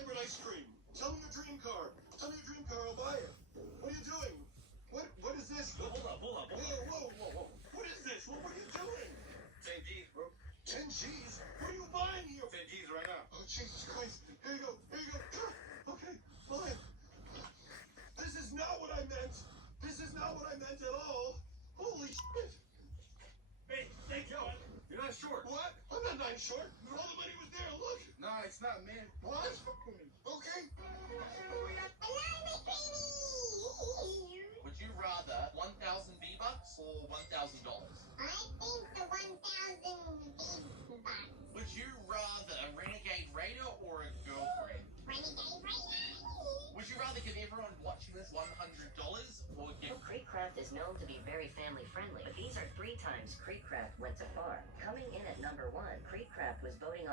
favorite ice cream. Tell me your dream car. Tell me your dream car, I'll buy it. What are you doing? What is this? Hold up. Whoa. What is this? What are you doing? 10 G's, bro. 10 G's? What are you buying here? 10 G's right now. Oh, Jesus Christ. Here you go. Okay, fine. This is not what I meant. This is not what I meant at all. Holy shit. Hey, thank you. You're not short. What? I'm not nine short. All the money was there. Look. Nah, it's not, man. What? Fuck with me. Okay. Would you rather 1,000 V-Bucks or $1,000? I think the 1,000 V-Bucks. Would you rather a renegade raider or a girlfriend? Renegade Raider. Would you rather give everyone watching this $100 or give... Creekcraft is known to be very family friendly, but these are 3 times Creekcraft went too far. Coming in at number 1, Creekcraft was voting on